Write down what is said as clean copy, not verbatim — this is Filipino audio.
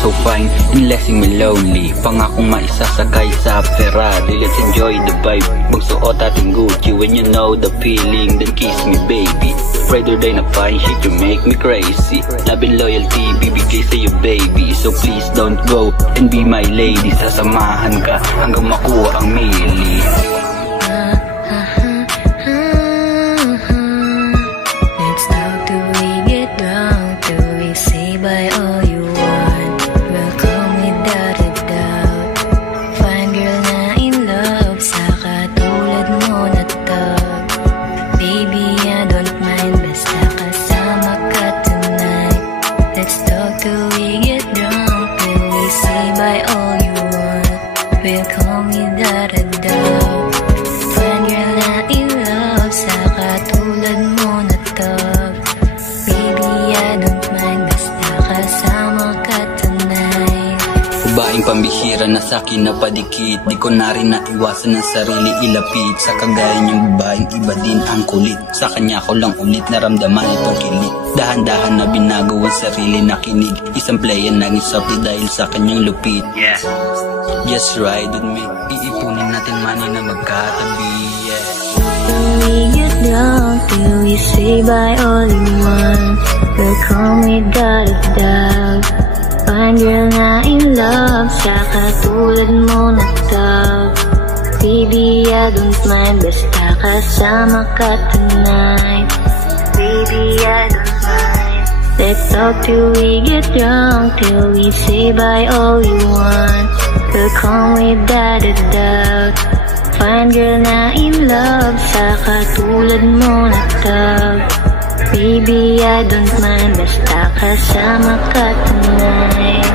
so fine and lessing me lonely. Pangakong maisasakay sa Ferrari. Let's enjoy the vibe. Magsuot ating Gucci. When you know the feeling, then kiss me baby. Ride or die na fine shit, you make me crazy. Love and loyalty, bibigay sa'yo baby. So please don't go and be my lady. Sasamahan ka hanggang makuha ang mili. We'll call me da-da-da. Find girl na in love sa katulad mo na to. Baby, I don't mind basta kasama ka tonight. Babaeng pambihira na sa'kin na padikit. Di ko na rin naiwasan ng sarili ilapit. Sa kagaya niyang babaeng iba din ang kulit. Sa kanya ko lang ulit naramdaman itong kilit. Dahan-dahan na binago ang sarili na kinig. Isang playa naging sapi dahil sa kanyang lupit. Yeah. Just ride with me. Iipunin natin money na magkatabi. Yeah. Till we get drunk, till we say bye all in one. We'll call me da-da-da. Find girl na in love sa katulad mo na tao. Baby, I don't mind basta kasama ka tonight. Baby, I don't mind. Let's talk till we get drunk, till we say bye all we want. We'll call me da-da-da. Find girl na in love sa katulad mo na tao. Baby, I don't mind basta kasama ka tonight.